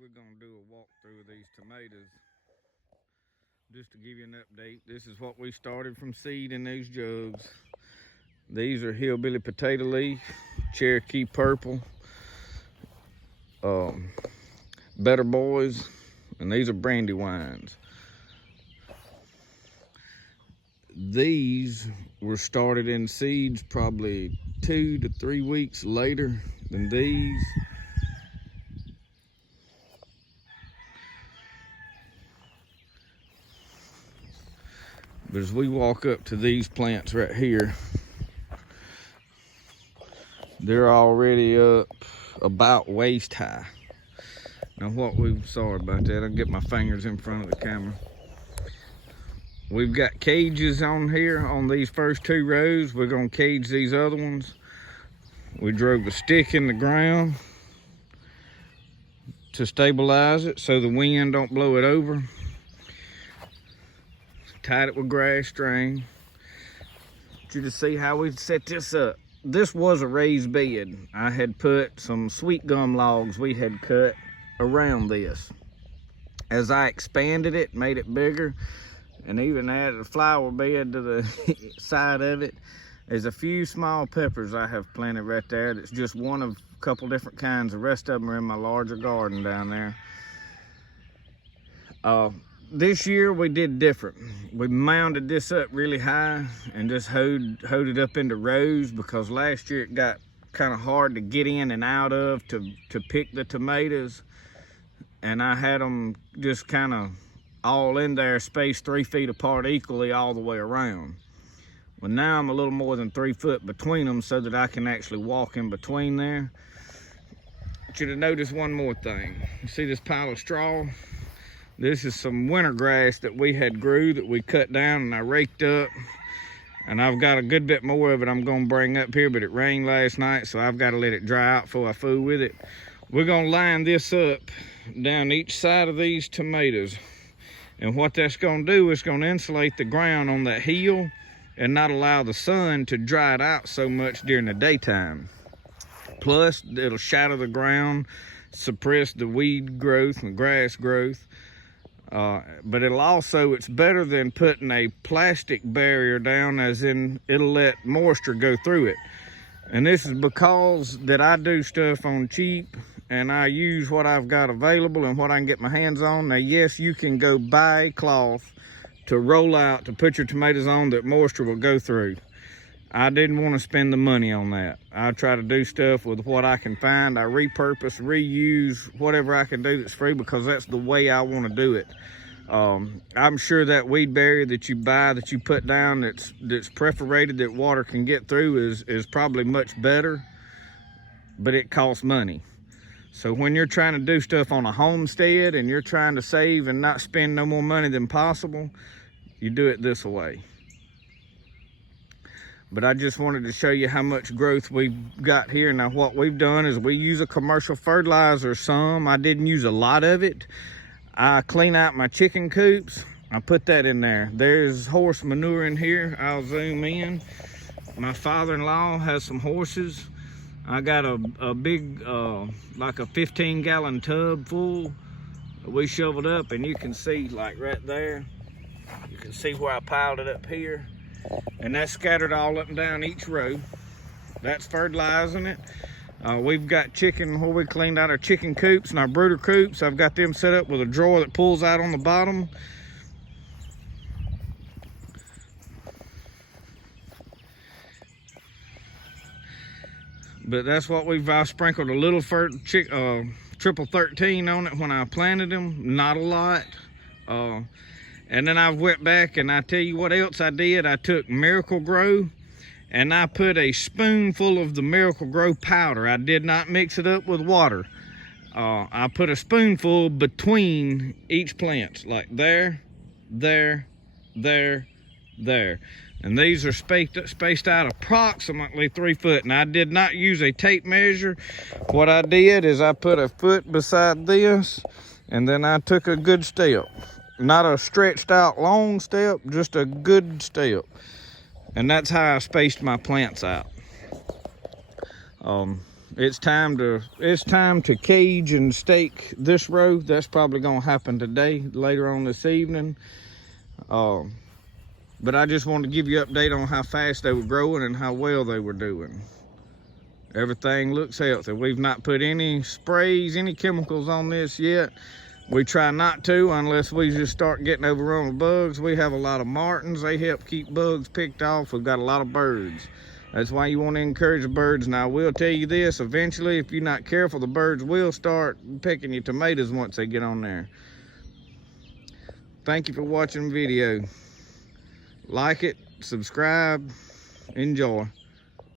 we're gonna do a walkthrough of these tomatoes. Just to give you an update, this is what we started from seed in these jugs. These are hillbilly potato leaf, Cherokee purple, Better Boys, and these are Brandywines. These were started in seeds probably 2 to 3 weeks later than these. But as we walk up to these plants right here, they're already up about waist high. Now sorry about that, I'll get my fingers in front of the camera. We've got cages on here on these first 2 rows. We're gonna cage these other ones. We drove a stick in the ground to stabilize it so the wind don't blow it over. Tied it with grass string. I want you to see how we set this up. This was a raised bed. I had put some sweet gum logs we had cut around this. As I expanded it, made it bigger, and even added a flower bed to the side of it, there's a few small peppers I have planted right there. That's just one of a couple different kinds. The rest of them are in my larger garden down there. This year we did different. We mounded this up really high and just hoed it up into rows, because last year it got kind of hard to get in and out of to pick the tomatoes. And I had them just kind of all in there, spaced 3 feet apart equally all the way around. Well, now I'm a little more than 3 foot between them so that I can actually walk in between there. I want you to notice one more thing. You see this pile of straw? This is some winter grass that we had grew that we cut down and I raked up. And I've got a good bit more of it I'm gonna bring up here, but it rained last night, so I've got to let it dry out before I fool with it. We're gonna line this up down each side of these tomatoes. And what that's gonna do is gonna insulate the ground on that hill and not allow the sun to dry it out so much during the daytime. Plus, it'll shadow the ground, suppress the weed growth and grass growth. But it's better than putting a plastic barrier down, as in it'll let moisture go through it. And this is because that I do stuff on cheap and I use what I've got available and what I can get my hands on. Now, yes, you can go buy a cloth to roll out to put your tomatoes on that moisture will go through. I didn't want to spend the money on that. I try to do stuff with what I can find. I repurpose, reuse whatever I can do that's free, because that's the way I want to do it. I'm sure that weed barrier that you buy, that you put down, that's perforated, that water can get through, is probably much better, but it costs money. So when you're trying to do stuff on a homestead and you're trying to save and not spend no more money than possible, you do it this way. But I just wanted to show you how much growth we've got here. Now, what we've done is we use a commercial fertilizer some. I didn't use a lot of it. I clean out my chicken coops. I put that in there. There's horse manure in here. I'll zoom in. My father-in-law has some horses. I got a big, like a 15-gallon tub full. We shoveled up, and you can see, like right there, you can see where I piled it up here. And that's scattered all up and down each row. That's fertilizing it. We've got chicken where we cleaned out our chicken coops and our brooder coops. I've got them set up with a drawer that pulls out on the bottom. But that's what I sprinkled a little triple 13 on it when I planted them, not a lot. And then I went back, and I tell you what else I did. I took Miracle Grow and I put a spoonful of the Miracle Grow powder. I did not mix it up with water. I put a spoonful between each plant, like there, there, there, there. And these are spaced out approximately 3 foot. And I did not use a tape measure. What I did is I put a foot beside this, and then I took a good step. Not a stretched out long step, just a good step. And that's how I spaced my plants out. it's time to cage and stake this row. That's probably gonna happen today, later on this evening. But I just wanted to give you an update on how fast they were growing and how well they were doing. Everything looks healthy. We've not put any sprays, any chemicals on this yet. We try not to unless we just start getting overrun with bugs. We have a lot of martins. They help keep bugs picked off. We've got a lot of birds. That's why you want to encourage the birds. Now, I will tell you this, eventually, if you're not careful, the birds will start picking your tomatoes once they get on there. Thank you for watching the video. Like it, subscribe, enjoy.